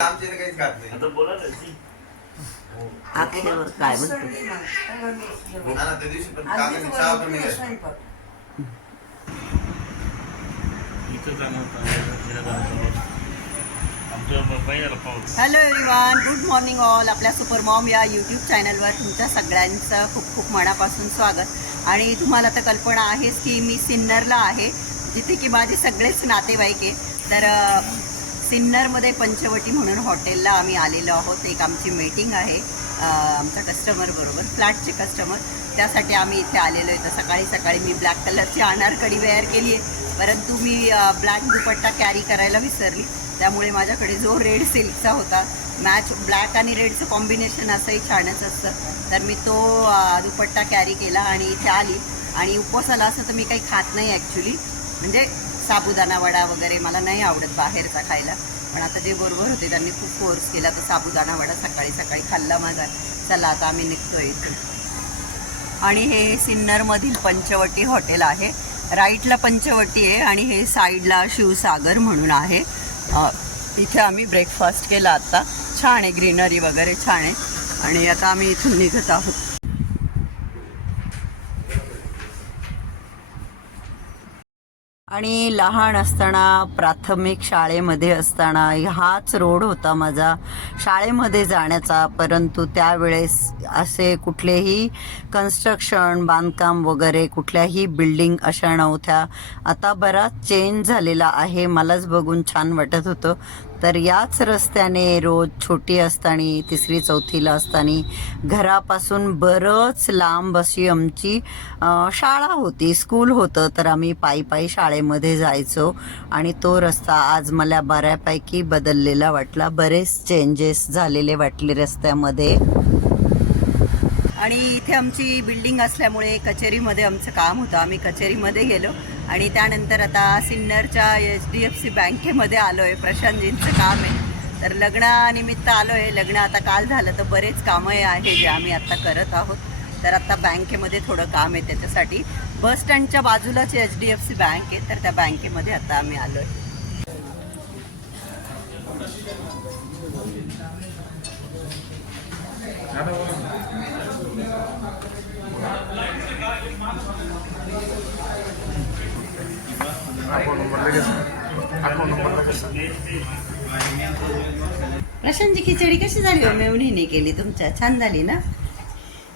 आमच्या इथे काहीच खात नाही. आता बोला ना जी. अक्षर काय म्हणतो? ना ना, त्या दिवशी पण काकांनी चहा पण नाही घेतला. इथं जाणार होतं, तिला जाणार होतं. आमच्या पहिल्याला पाऊस. Hello everyone good morning all आपल्या सुपर मॉम या यूट्यूब चॅनलवर तुमच्या सगळ्यांचं खूप खूप मनापासून स्वागत. आणि तुम्हाला तर कल्पना आहेच की मी सिन्नरला आहे जिथे की माझे सगळेच नातेवाईक आहे. तर अ, सिन्नरमध्ये पंचवटी म्हणून हॉटेलला आम्ही आलेलो आहोत. एक आमची मीटिंग आहे आमच्या कस्टमरबरोबर फ्लॅटचे कस्टमर त्यासाठी आम्ही इथे आलेलो आहे. तर सकाळी सकाळी मी ब्लॅक कलरची अनारकडी वेअर केली आहे. परंतु मी ब्लॅक दुपट्टा कॅरी करायला विसरली. त्यामुळे माझ्याकडे जो रेड सिल्कचा होता मॅच ब्लॅक आणि रेडचं कॉम्बिनेशन असंही छानच असतं. तर मी तो दुपट्टा कॅरी केला आणि इथे आली. आणि उपवासाला असं तर मी काही खात नाही ॲक्च्युली म्हणजे साबुदाणा वडा वगैरे मला नाही आवडत बाहेरचा खायला. पण आता जे बरोबर होते त्यांनी खूप फोर्स केला तर साबुदाणा वडा सकाळी सकाळी खाल्ला माझा. चला आता आम्ही निघतो इथे आणि हे सिन्नरमधील पंचवटी हॉटेल आहे. राईटला पंचवटी आहे आणि हे साईडला शिवसागर म्हणून आहे. इथे आम्ही ब्रेकफास्ट केला आत्ता छान आहे ग्रीनरी वगैरे छान आहे. आणि आता आम्ही इथून निघत आहोत. आणि लहान असताना प्राथमिक शाळेमध्ये असताना हाच रोड होता माझा. शाळेमध्ये जाण्याचा परंतु त्यावेळेस असे कुठलेही कन्स्ट्रक्शन बांधकाम वगैरे कुठल्याही बिल्डिंग अशा नव्हत्या. आता बराच चेंज झालेला आहे. मलाच बघून छान वाटत होतं. तर याच रस्त्याने रोज छोटी असताना तिसरी चौथीला असताना घरापासून बरंच लांब अशी आमची शाळा होती स्कूल होतं. तर आम्ही पायी पायी शाळेमध्ये जायचो आणि तो रस्ता आज मला बऱ्यापैकी बदललेला वाटला. बरेच चेंजेस झालेले वाटले रस्त्यामध्ये. आणि इथे आमची बिल्डिंग असल्यामुळे कचेरीमध्ये आमचं काम होतं. आम्ही कचेरीमध्ये गेलो. आणि त्यानंतर आता सिन्नरच्या एच डी एफ सी बँकेमध्ये आलो आहे प्रशांतजींचं काम आहे. तर लग्नानिमित्त आलो आहे लग्न आता काल झालं तर बरेच कामं आहे जे आम्ही आत्ता करत आहोत. तर आत्ता बँकेमध्ये थोडं काम आहे त्याच्यासाठी. बस स्टँडच्या बाजूलाच H D F C bank आहे तर त्या बँकेमध्ये आता आम्ही आलो आहे प्रशांतची खिचडी कशी झाली हो? मेवणीने केली तुमच्या. छान झाली ना?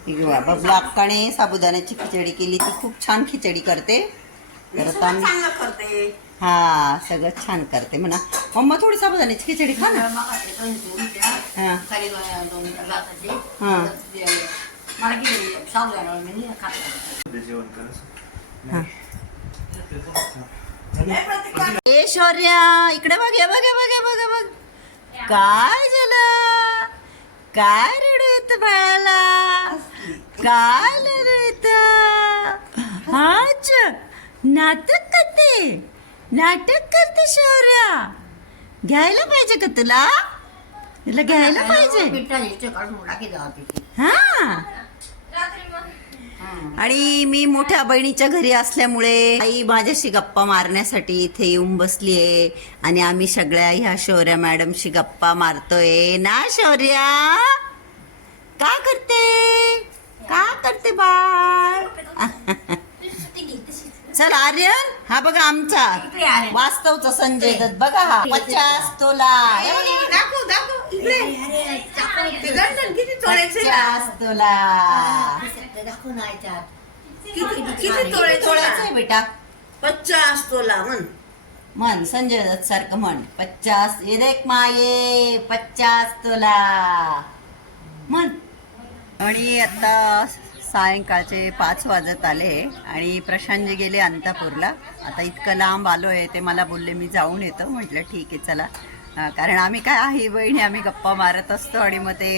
बाबा ब्लॉकाने साबुदाण्याची खिचडी केली ती खूप छान खिचडी करते. तर आम्ही हा सगळं छान करते म्हणा. मम्मा थोडी साबुदाण्याची खिचडी खा ना. हा. हा. हा. शौर्या इकडे बघ बघ बघ बघ बघ. काय झालं? काय रडू येत बाळाला? काय रडू येत हाच नाटक करते. नाटक करते शौर्या. घ्यायला पाहिजे का तुला? तुला घ्यायला पाहिजे. हा. आणि मी मोठ्या बहिणीच्या घरी असल्यामुळे आई माझ्याशी गप्पा मारण्यासाठी इथे येऊन बसली आहे आणि आम्ही सगळ्या ह्या शौर्या मॅडमशी गप्पा मारतोय. ना शौर्या? का करते? का करते बाळ? चल आर्यन हा बघा आमचा. वास्तवचा संजय दत्त बघा हा पचास तोला. दाखव दाखव इकडे. किती पचास तोला. किती तोळ्याचं आहे बेटा. पचास तोला म्हण. म्हण संजय दत्त सारखं म्हण. पचास ये देख माये पचास तुला. म्हण. आणि आता सायंकाळचे पाच वाजत आले आणि प्रशांतजी गेले अंतापूरला. आता इतकं लांब आलो आहे ते मला बोलले मी जाऊन येतो. म्हटलं ठीक आहे चला. कारण आम्ही काय आहे बहिणी आम्ही गप्पा मारत असतो आणि मग ते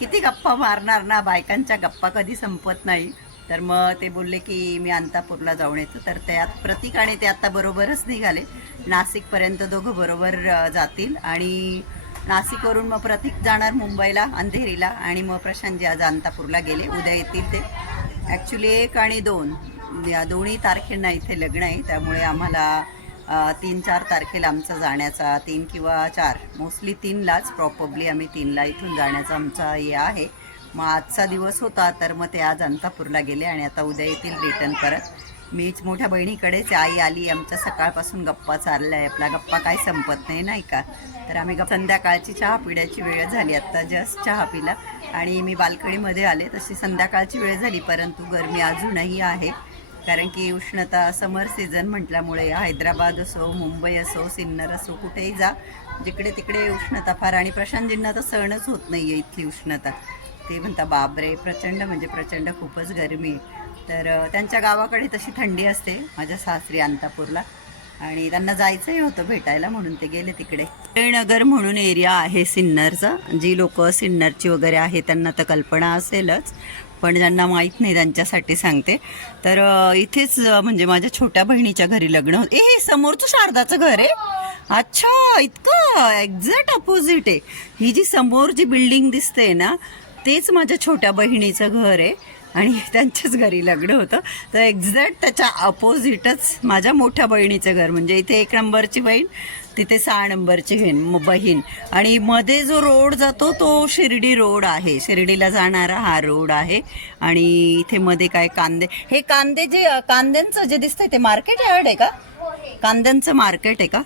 किती गप्पा मारणार ना बायकांच्या गप्पा कधी संपत नाही. तर मग ते बोलले की मी अंतापूरला जाऊन येतो. तर त्यात प्रतीक आणि ते आत्ता बरोबरच निघाले. नाशिकपर्यंत दोघं बरोबर जातील आणि नाशिकवरून मग प्रतीक जाणार मुंबईला अंधेरीला आणि मग प्रशांतजी आज अंतापूरला गेले. उद्या येतील ते. ॲक्च्युली एक आणि दोन. या दोन्ही तारखेंना इथे लग्न आहे. त्यामुळे आम्हाला तीन चार तारखेला आमचा जाण्याचा तीन किंवा चार. मोस्टली तीनलाच. प्रॉपरली आम्ही तीनला इथून जाण्याचा आमचा हे आहे. मग आजचा दिवस होता तर मग ते आज अंतापूरला गेले आणि आता उद्या येतील रिटर्न परत. मीच मोठ्या बहिणीकडेच आई आली आमच्या सकाळपासून गप्पा चाललाय आपला गप्पा काही संपत नाही नाही का? तर आम्ही संध्याकाळची चहा पिण्याची वेळ झाली आत्ता जस्ट चहा पिला. आणि मी बाल्कनीमध्ये आले तशी संध्याकाळची वेळ झाली परंतु गरमी अजूनही आहे. कारण की उष्णता समर सीझन म्हटल्यामुळे हैदराबाद असो मुंबई असो सिन्नर असो कुठेही जा जिकडे तिकडे उष्णता फार आणि प्रशांतजींना तर सहनच होत नाही आहे इथली उष्णता. ते म्हणता बापरे प्रचंड म्हणजे प्रचंड खूपच गरमी आहे. तर त्यांच्या गावाकडे तशी थंडी असते माझ्या सासरी अंतापूरला. आणि त्यांना जायचंही होतं भेटायला म्हणून ते गेले तिकडे. जयनगर म्हणून एरिया आहे सिन्नरचा. जी लोक सिन्नरची वगैरे आहे त्यांना तर कल्पना असेलच. पण ज्यांना माहीत नाही त्यांच्यासाठी सांगते. तर इथेच म्हणजे माझ्या छोट्या बहिणीच्या घरी लग्न होतं ए समोरचं शारदाचं घर आहे? अच्छा इतकं एक्झॅक्ट अपोजिट आहे. ही जी समोर जी बिल्डिंग दिसते ना तेच माझ्या छोट्या बहिणीचं घर आहे. आणि त्यांच्याच घरी लग्न होतं. तर एक्झॅक्ट त्याच्या अपोजिटच माझ्या मोठ्या बहिणीचं घर म्हणजे इथे एक नंबरची बहीण तिथे सहा नंबरची बहीण बहीण. आणि मध्ये जो रोड जातो तो शिर्डी रोड आहे. शिर्डीला जाणारा हा रोड आहे. आणि इथे मध्ये काय कांदे हे कांदे जे कांद्यांचं जे दिसतंय ते मार्केट यार्ड आहे का? कांद्यांचं मार्केट आहे का?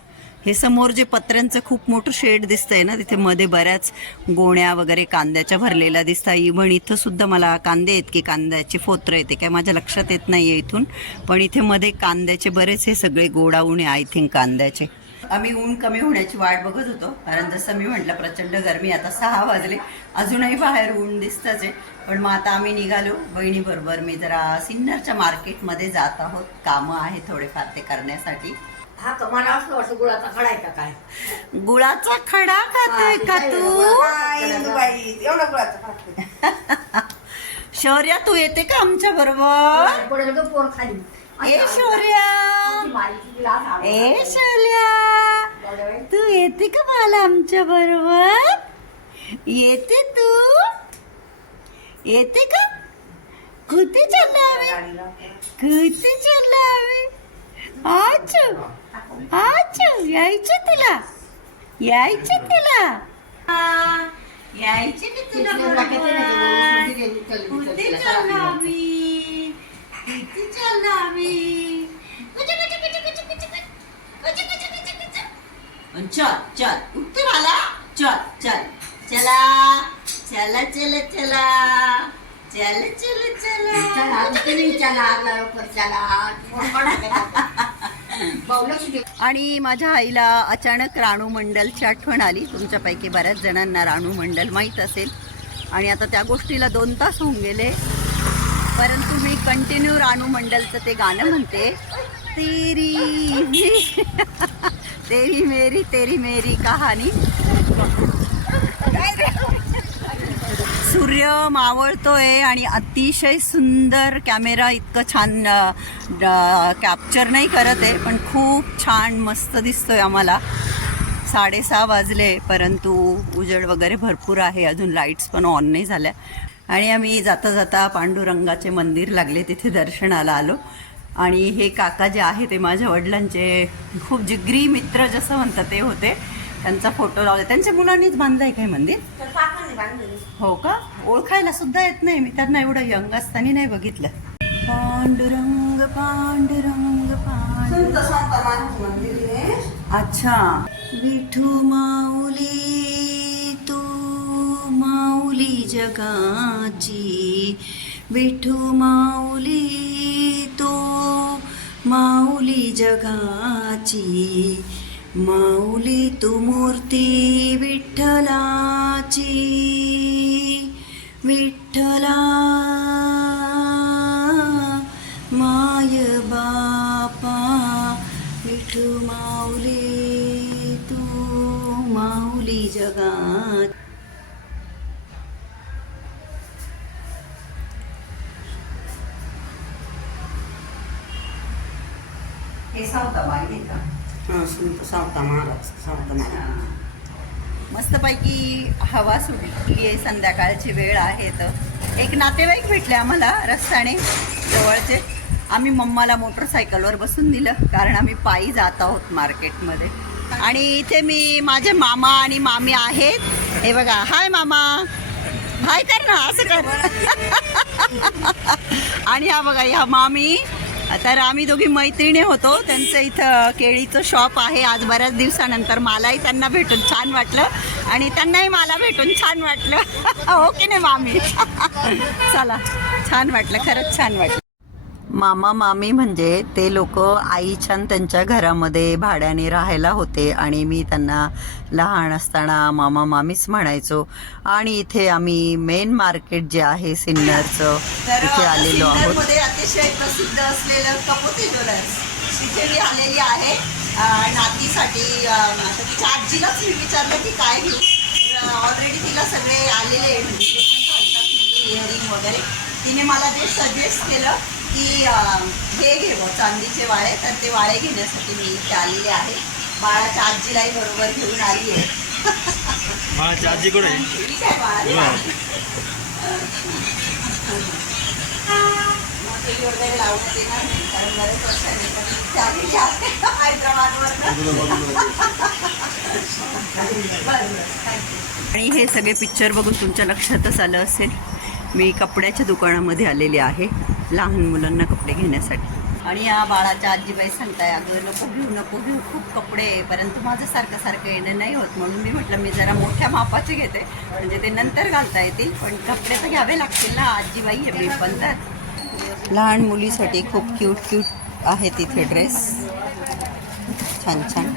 हे समोर जे पत्र्यांचं खूप मोठं शेड दिसतंय ना तिथे मध्ये बऱ्याच गोण्या वगैरे कांद्याच्या भरलेल्या दिसतात. इव्हन इथं सुद्धा मला कांदे आहेत की कांद्याची फोत्र येते काय माझ्या लक्षात येत नाही आहे इथून. पण इथे मध्ये कांद्याचे बरेच हे सगळे गोडाऊन आहे आय थिंक कांद्याचे. आम्ही ऊन कमी होण्याची वाट बघत होतो कारण जसं मी म्हटलं प्रचंड गरमी आता सहा वाजले अजूनही बाहेर ऊन दिसतंच आहे. पण मग आता आम्ही निघालो. बहिणीबरोबर मी जरा सिन्नरच्या मार्केटमध्ये जात आहोत. कामं आहे थोडेफार ते करण्यासाठी. हा असं गुळाचा कडायचा काय? गुळाचा खडा खातोय का तू? बाई एवढा गुळाचा खडा शौर्या तू येते का आमच्या बरोबर? पडेल तो पोर खाली. ए शौर्या. ए शौर्या. तू येते का मला आमच्या बरोबर? येते तू. येते का? कुठे चालला आम्ही कुठे चालला आम्ही अच्छा अच्छा यायचं तुला यायचं तुला आ, यायचे की तुला बरोबर? कुठे चाललो आम्ही किती चाललो आम्ही कुठे, कुठे, कुठे, कुठे, कुठे, कुठे? कुठे, कुठे, कुठे, कुठे? चल चल उत्तर आला चल चल चला. आणि माझ्या आईला अचानक राणू मंडलची आठवण आली. तुमच्यापैकी बऱ्याच जणांना राणू मंडल माहीत असेल. आणि आता त्या गोष्टीला दोन तास होऊन गेले. परंतु मी कंटिन्यू राणू मंडलचं ते गाणं म्हणते. तेरी तेरी मेरी तेरी मेरी कहाणी. सूर्य मावळतोय आणि अतिशय सुंदर कॅमेरा इतकं छान कॅप्चर नाही करत आहे पण खूप छान मस्त दिसतोय आम्हाला. साडेसहा वाजले परंतु उजेड वगैरे भरपूर आहे अजून लाईट्स पण ऑन नाही झाल्या. आणि आम्ही जाता जाता पांडुरंगाचे मंदिर लागले तिथे दर्शनाला आलो. आणि हे काका जे आहे ते माझ्या वडिलांचे खूप जिगरी मित्र जसं म्हणतात ते होते. त्यांचा फोटो लावला. त्यांच्या मुलांनीच बांधलं आहे काय मंदिर हो का? ओळखायला सुद्धा येत नाही. मी त्यांना एवढं यंग असताना नाही बघितलं. पांडुरंग पांडुरंग पांडुरंग. अच्छा. विठू माऊली तू माऊली जगाची. विठू माऊली तू माऊली जगाची. माऊली तू मूर्ती विठ्ठलाची विठ्ठला. माय बापा विठू माऊली तू माऊली जगात सावता महाराज सावता महाराज. मस्तपैकी हवा सुटली आहे संध्याकाळची वेळ आहे तर. एक नातेवाईक भेटले आम्हाला रस्त्याने जवळचे. आम्ही मम्माला मोटरसायकलवर बसून दिलं कारण आम्ही पायी जात आहोत मार्केटमध्ये. आणि इथे मी माझे मामा आणि मामी आहेत. हे बघा हाय मामा. हाय कर ना असं कर. आणि हा बघा ह्या मामी. तर आम्ही दोघी मैत्रिणी होतो. त्यांचं इथं केळीचं शॉप आहे. आज बऱ्याच दिवसानंतर मलाही त्यांना भेटून छान वाटलं. आणि त्यांनाही मला भेटून छान वाटलं. हो की नाही मामी? चला छान वाटलं खरंच छान वाटलं. मामा मामी म्हणजे ते लोक आईच्या आणि त्यांच्या घरामध्ये भाड्याने राहायला होते आणि मी त्यांना लहान असताना मामा मामीच म्हणायचो. आणि इथे आम्ही मेन मार्केट जे आहे सिन्नरचं तिथे आलेलो आहोत. अतिशय प्रसिद्ध असलेलं कपोते ज्वेलर्स तिथे मी आलेली आहे. नातीसाठी तिच्या आजीलाच मी विचारलं की काय घेऊ? ऑलरेडी तिला सगळे आलेले म्हणजे जे इयरिंग वगैरे. तिने मला ते सजेस्ट केलं की अं, हे घेऊ चांदीचे वाळे. तर ते वाळे घेण्यासाठी मी इथे आलेले आहे. बाळाच्या आजीलाही बरोबर घेऊन आली आहे. माझ्या आजीकडे? आहे. ठीक आहे? बाळा वा. मटेरियल वगैरे लावण्यात येणार नाही कारण बरेच वर्षांनी पण इथे आलेली आहे. हैदराबादवर आणि हे सगळे पिक्चर बघून तुमच्या लक्षातच आलं असेल. मी कपड्याच्या दुकानामध्ये आलेले आहे लहान मुलांना कपडे घेण्यासाठी. आणि या बाळाच्या आजीबाई सांगताय अगं नको घेऊ नको घेऊ खूप कपडे आहे परंतु माझं सारखं सारखं येणं नाही होत. म्हणून मी म्हटलं मी जरा मोठ्या मापाचे घेते. म्हणजे ते नंतर घालता येतील पण कपडे तर घ्यावे लागतील ना आजीबाई आहे मी पण तर. लहान मुलीसाठी खूप क्यूट क्यूट आहे तिथे ड्रेस छान छान.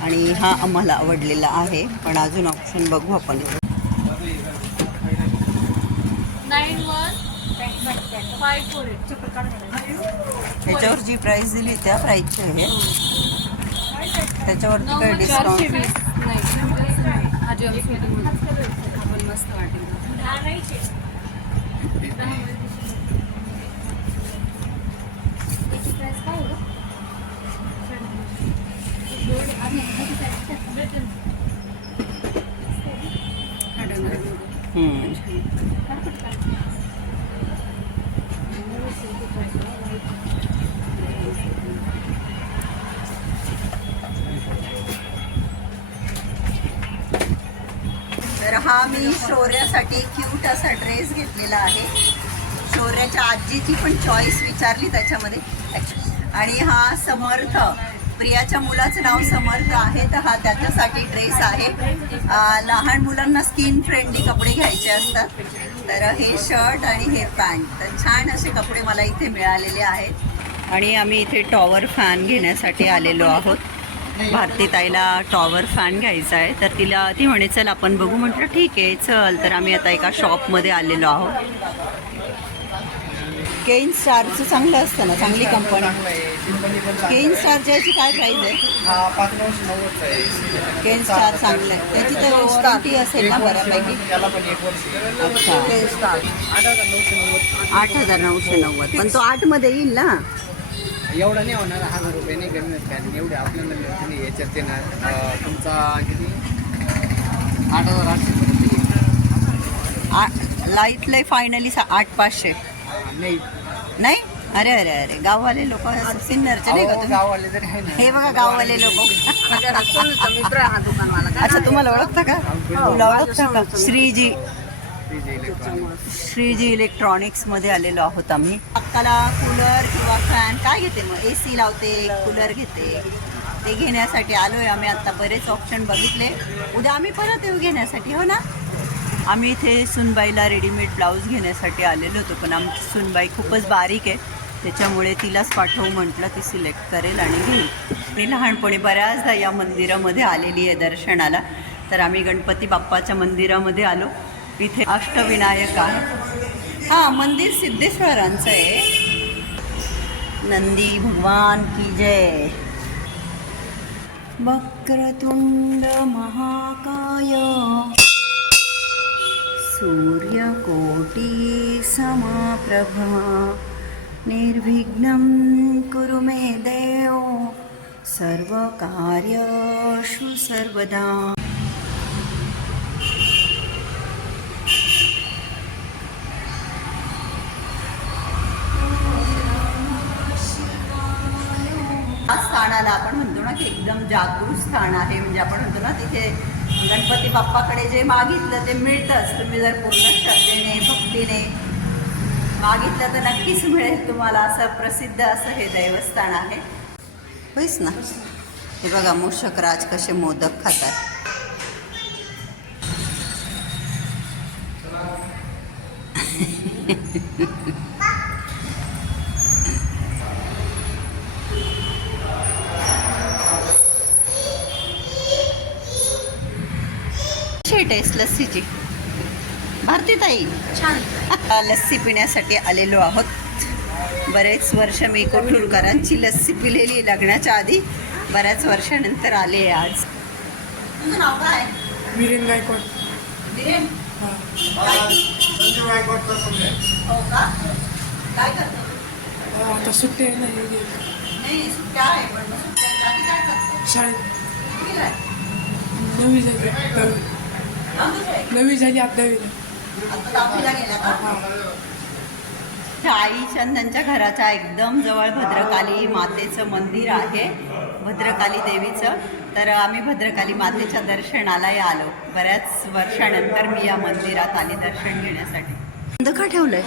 आणि हा आम्हाला आवडलेला आहे. पण अजून ऑप्शन बघू आपण. त्याच्यावर जी प्राइस दिली त्या प्राइसची आहे. त्याच्यावरती काय डिस्काउंट वीस नाही हा ज्वेल्स आपण मस्त वाटेल तर हा मी शौर्यासाठी क्यूट असा ड्रेस घेतलेला आहे. शौर्याच्या आजीची पण चॉईस विचारली त्याच्यामध्ये. आणि हा समर्थ प्रियाच्या मुलाचं नाव समर्थ आहे तर हा त्याच्यासाठी ड्रेस आहे. लहान मुलांना स्किन फ्रेंडली कपडे घ्यायचे असतात. तर हे शर्ट आणि हे पॅन्ट तर छान असे कपडे मला इथे मिळालेले आहेत. आणि आम्ही इथे टॉवर फॅन घेण्यासाठी आलेलो आहोत. भारती ताईला टॉवर फॅन घ्यायचा आहे. तर तिला ती म्हणे चल आपण बघू. म्हटलं ठीक आहे चल. तर आम्ही आता एका शॉपमध्ये आलेलो आहोत. केन स्टारचं चांगलं असतं ना चांगली कंपनी केन स्टारच्या ज्याची काय प्राईज आहे? केन स्टार चांगलं आहे. त्याची तर वॉरंटी असेल ना बऱ्यापैकी. आठ हजार नऊशे नव्वद. पण तो आठमध्ये येईल ना? एवढा नाही होणार हजार रुपये नाही कमी होत काय एवढे आपल्याला मिळते नाही याच्यात येणार. तुमचा किती? आठ हजार आठशे. आ- लाईटला फायनली सा आठ पाचशे. नाही. नाही? अरे अरे अरे. गाववाले लोक सिन्नरचे नाही का? गाववाले तरी आहे ना. हे बघा गाववाले लोक. मित्र हा दुकानवाला. अच्छा तुम्हाला ओळखता का? तुला ओळखता का? श्रीजी. Electronic Shreeji electronics. मध्ये आलेलो आहोत आम्ही. स्वतःला कूलर किंवा फॅन काय घेते मग? ए सी लावते कूलर घेते. ते घेण्यासाठी आलोय आम्ही आता बरेच ऑप्शन बघितले. उद्या आम्ही परत येऊ घेण्यासाठी हो ना? आम्ही इथे सुनबाईला रेडीमेड ब्लाऊज घेण्यासाठी आलेलो होतो पण आमची सुनबाई खूपच बारीक आहे. त्याच्यामुळे तिलाच पाठवू म्हटलं ती सिलेक्ट करेल आणि घेईल. मी लहानपणी बऱ्याचदा या मंदिरामध्ये आलेली आहे दर्शनाला. तर आम्ही गणपती बाप्पाच्या मंदिरामध्ये आलो. इथे अष्टविनायक आहे. हां मंदिर सिद्धेश्वरांचं आहे. नंदी भगवान की जय. वक्रतुंड महाकाय. सूर्यकोटि समाप्रभा. निर्विघ्नं कुरु मे देव. सर्वकार्येषु सर्वदा. आपण म्हणतो ना की एकदम जागृत स्थान आहे. म्हणजे आपण म्हणतो ना तिथे गणपती बाप्पाकडे जे मागितलं ते मिळतंच. तुम्ही जर पूर्ण श्रद्धेने भक्तीने मागितलं तर नक्कीच मिळेल तुम्हाला असं प्रसिद्ध असं हे देवस्थान आहे. होईच ना? हे बघा मूषक राज कसे मोदक खातात. टेस्ट लस्सीची भारती ताई. छान. लस्सी पिण्यासाठी आलेलो आहोत. बरेच वर्ष मी कोठूरकरांची लस्सी पिलेली लग्नाच्या आधी. बऱ्याच वर्षानंतर आले आज. तुझं नाव काय? वीरेन गायकवाड. विरेन हा. हो का? काय करतो? अं, आता सुट्टे आहे ना हे घे. नाही सुट्ट्या आहे पण काय करतो? शाळेत? नवी. नवी झाली आई चंदनच्या घराच्या एकदम जवळ भद्रकाली मातेचं मंदिर आहे. भद्रकाली देवीचं. तर आम्ही भद्रकाली मातेच्या दर्शनालाही आलो. बऱ्याच वर्षानंतर मी या मंदिरात आले दर्शन घेण्यासाठी. बंद का ठेवलंय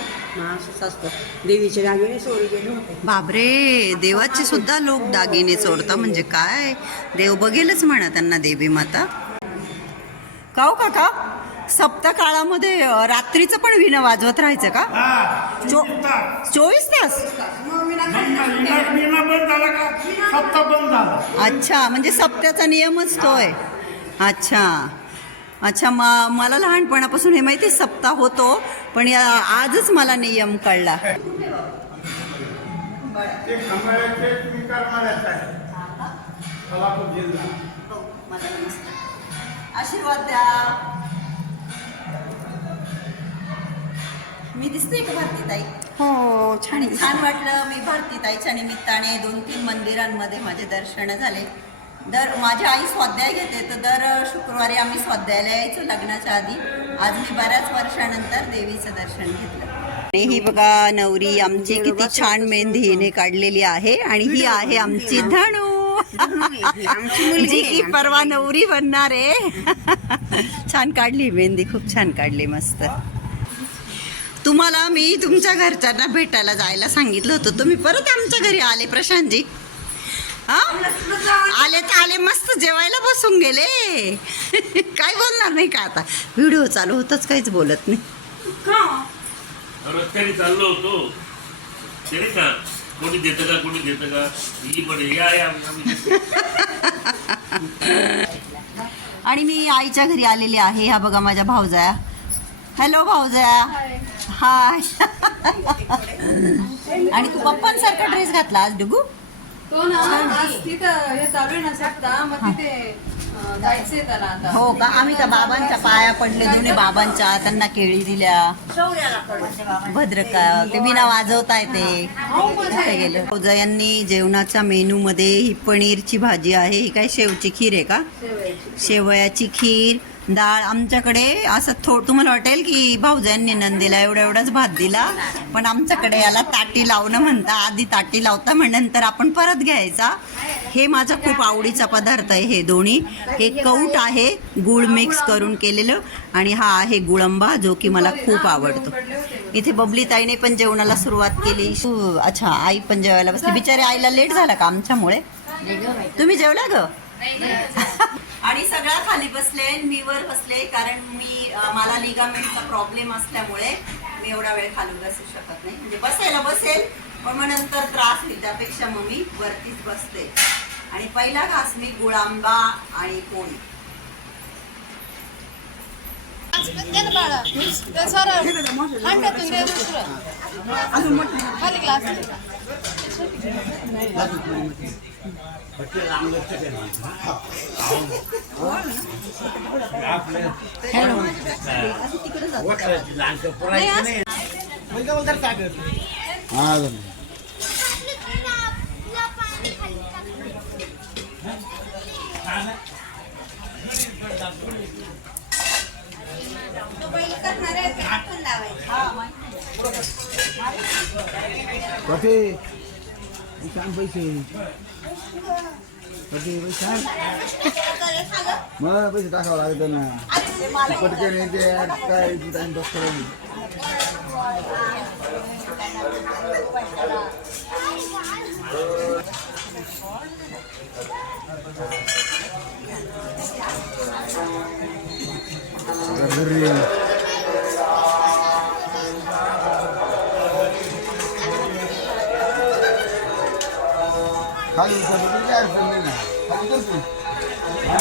देवीचे दागिने चोरी गेले होते. बापरे देवाचे सुद्धा लोक दागिने चोरता म्हणजे काय? देव बघेलच म्हणा त्यांना देवी माता. काव काका सप्तकाळामध्ये अं, रात्रीचं पण विणं वाजवत राहायचं का? चो चोवीस तास. अच्छा म्हणजे सप्त्याचा नियमच तो आहे अच्छा. अच्छा म मला लहानपणापासून हे माहिती सप्ताह होतो पण या आजच मला नियम कळला. आशीर्वाद द्या. मी दिसते का भारती ताई हो आणि छान वाटलं मी भारतीताईच्या निमित्ताने दोन तीन मंदिरांमध्ये माझे दर्शन झाले. दर माझी आई स्वाध्याय घेते तर दर शुक्रवारी आम्ही स्वाध्यायाला यायचो लग्नाच्या आधी. आज मी बऱ्याच वर्षानंतर देवीचं दर्शन घेतलं. आणि ही बघा नवरी आमची किती छान मेहंदी हिने काढलेली आहे आणि ही आहे आमची धनू जी की परवा नवरी बनणार आहे. छान काढली मेहंदी खूप छान काढली मस्त. तुम्हाला मी तुमच्या घरच्यांना भेटायला जायला सांगितलं होतं. तुम्ही परत आमच्या घरी आले प्रशांतजी. हा? आले तर आले मस्त जेवायला बसून गेले. काय बोलणार नाही का आता? व्हिडिओ चालू होताच काहीच बोलत नाही. कोणी देतं का कोणी देतं का? ही पण या या आम्ही- आणि मी आईच्या घरी आलेली आहे. हा बघा माझ्या भाऊजया. हॅलो भाऊजया. हाय आणि तू पप्पांसारखा ड्रेस घातला आज डुगू? तो ना आज तिथं हे चालू आहे ना सप्ताह मग तिथे जायचंय त्याला आता. हो का? आम्ही त्या बाबांच्या पाया पडले जुने बाबांच्या त्यांना केळी दिल्या. भद्रका ते विना वाजवताय ते. कुठे गेलो. फौजा यांनी जेवणाच्या मेनू मध्ये ही पनीरची भाजी आहे. ही काय शेवची खीर आहे का? शेवयाची खीर. डाळ आमच्याकडे असं थो तुम्हाला वाटेल की भाऊजांनी नंदीला एवढा एवढाच भात दिला पण आमच्याकडे याला ताटी लावणं म्हणता आधी ताटी लावता मग नंतर आपण परत घ्यायचा. हे माझा खूप आवडीचा पदार्थ आहे हे दोन्ही. हे कौट आहे गुळ मिक्स करून केलेलं आणि हा आहे गुळंबा जो की मला खूप आवडतो. इथे बबली ताईने पण जेवणाला सुरुवात केली. अच्छा आई पण जेवायला बसली. बिचारी आईला लेट झाला का आमच्यामुळे? तुम्ही जेवला ग? आणि सगळा खाली बसले मी वर बसले कारण मी मला लिगामेंटचा प्रॉब्लेम असल्यामुळे मी एवढा वेळ खाली बसू शकत नाही. म्हणजे बसेल बसेल पण मग नंतर त्रास होईल. त्यापेक्षा मग मी वरतीच बसते. आणि पहिला घास मी गुळांबा आणि कोणी खाली class Coffee. Saan ba siya? Pati? Ma, pwede takaw lang ito na. Pati हा, खाली.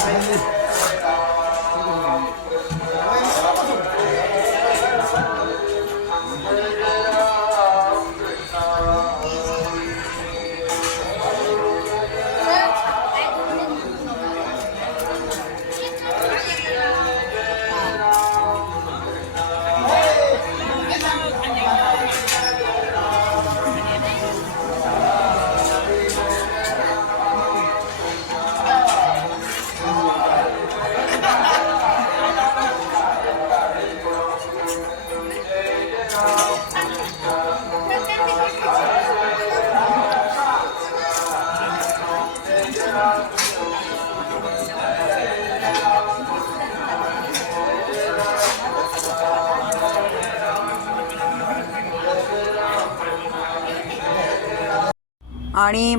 आणि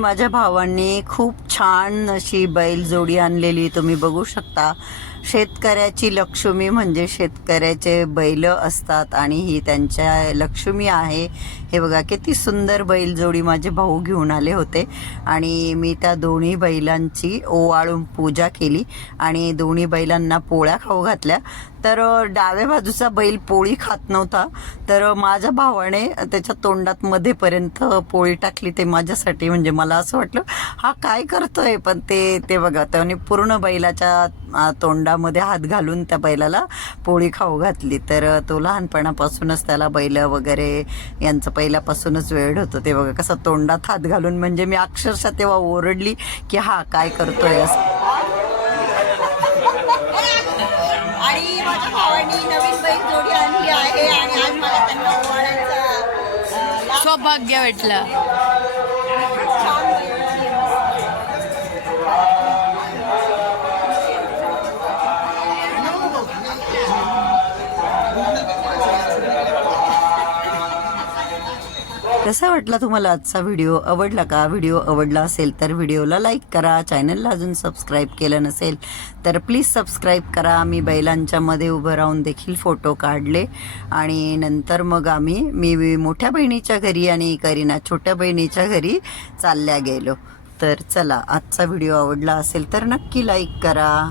माझ्या भावांनी खूप छान अशी बैलजोडी आणलेली तुम्ही बघू शकता. शेतकऱ्याची लक्ष्मी म्हणजे शेत शेतकऱ्याचे बैल असतात आणि ही त्यांच्या लक्ष्मी आहे. हे बघा किती सुंदर बैल जोडी माझे भाऊ घेऊन आले होते आणि मी त्या दोन्ही बैलांची ओवाळून पूजा केली आणि दोन्ही बैलांना पोळ्या खाऊ घातल्या. तर डाव्या बाजूचा बैल पोळी खात नव्हता. तर माझ्या भावाने त्याच्या तोंडात मध्येपर्यंत पोळी टाकली. ते माझ्यासाठी म्हणजे मला असं वाटलं हा काय करतोय? पण ते ते बघा त्याने पूर्ण बैलाच्या तोंडामध्ये हात घालून त्या बैलाला पोळी खाऊ घातली. तर तो लहानपणापासूनच त्याला बैल वगैरे यांचं पहिल्यापासूनच वेळ होतं. ते बघा कसं तोंडात हात घालून म्हणजे मी अक्षरशः तेव्हा ओरडली की हा काय करतोय? असं. आणि माझ्या भावानी नवीन बैल जोडी आणली आहे आणि आज मला त्यांना ओवाळायचा अं, लाभ सौभाग्य भेटलं कसा वाटला तुम्हाला आजचा व्हिडिओ? आवडला का? व्हिडिओ आवडला असेल तर व्हिडिओला लाईक करा. चॅनलला अजून सबस्क्राईब केलं नसेल तर प्लीज सबस्क्राईब करा. मी बैलांच्या मध्ये उभं राहून देखील फोटो काढले आणि नंतर मग आम्ही मी मोठ्या बहिणीच्या घरी आणि करीना छोट्या बहिणीच्या घरी चालल्या गेलो. तर चला आजचा व्हिडिओ आवडला असेल तर नक्की लाईक करा.